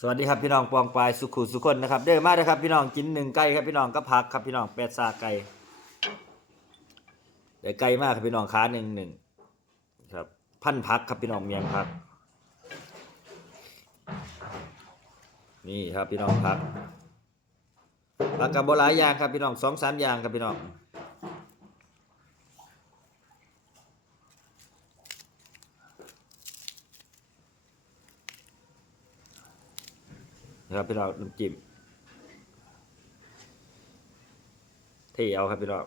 สวัสดีครับพี่น้องปองปลายสุขุสุคนนะครับเด้อมาเด้อครับพี่น้องกินหนึ่งไก่ครับพี่น้องก็พักครับพี่น้องแปดซาไก่เดี๋ยวไก่มากครับพี่น้องขาหนึ่งหนึ่งครับ พันพักครับพี่น้องเมียงพัก นี่ครับพี่น้องพักพักกับโบหลายอย่างครับพี่น้องสองสามอย่างครับพี่น้อง นะครับพี่น้องน้ำจิ้มเที่เอาครับพี่น้อง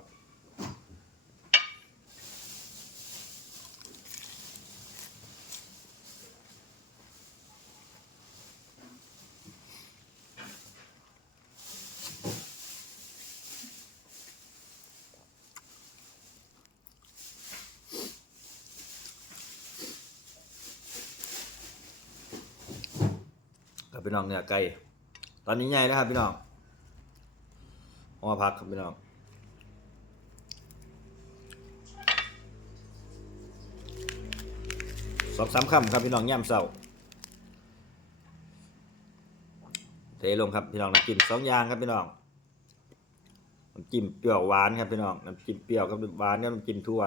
ครับพี่น้องเนี่ยไก่ตอนนี้ใหญ่นะครับพี่น้องเอามาพักครับพี่น้องสองสามคำครับพี่น้องย่ำเศร้าเทลงครับพี่น้องน้ำจิ้มสองอย่างครับพี่น้องน้ำจิ้มเปรี้ยวหวานครับพี่น้องน้ำจิ้มเปรี้ยวกับหวานกับน้ำจิ้มทั่ว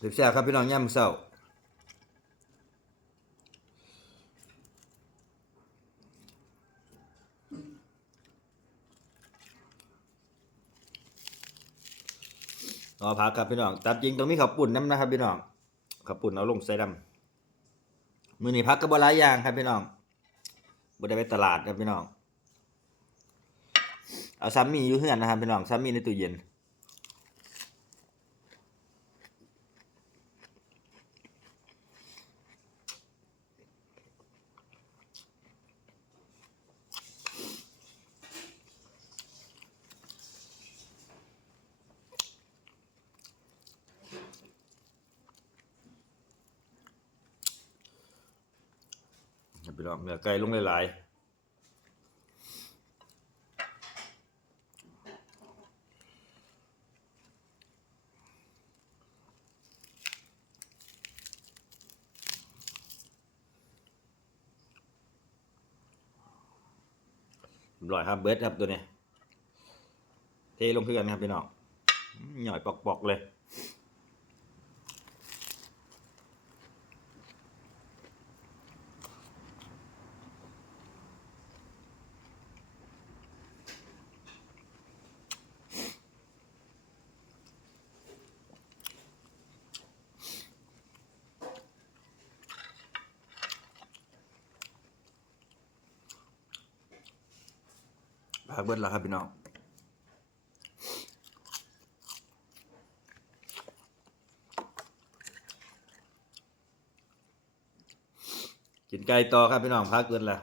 เด็บแซ่ครับพี่น้องย่ำเศร้ารอพักครับพี่น้องตัดจริงตรงนี้ขับปุ่นน้ำนะครับพี่น้องขับปุ่นเอาลงใส่ดำมือนี้พักก็บ่หลายอย่างครับพี่น้องบ่ได้ไปตลาดครับพี่น้อง เอาซ้ำมีอยู่เฮือนนะครับพี่น้องซ้ำมีในตู้เย็น พี่น้องเนื้อไก่ลงหลายๆรียบร้อยครับเบิร์ดครับตัวนี้ เทลงคือกันครับพี่น้องหน่อยปอกๆเลย พักเบิดแล้วครับพี่น้องกินไก่ต่อครับพี่น้องพักเกินแล้ว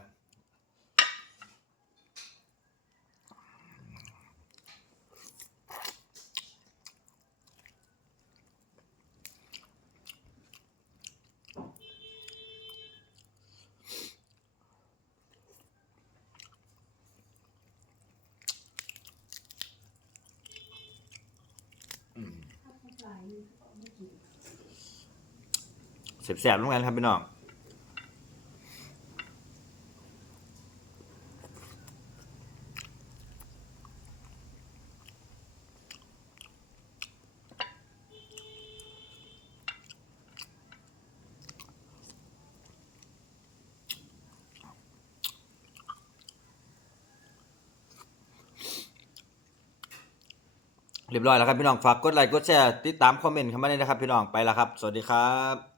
เสียบๆลงกันครับพี่น้อง เรียบร้อยแล้วครับพี่น้องฝากกดไลค์กดแชร์ติดตามคอมเมนต์เข้ามาเลยนะครับพี่น้องไปแล้วครับ สวัสดีครับ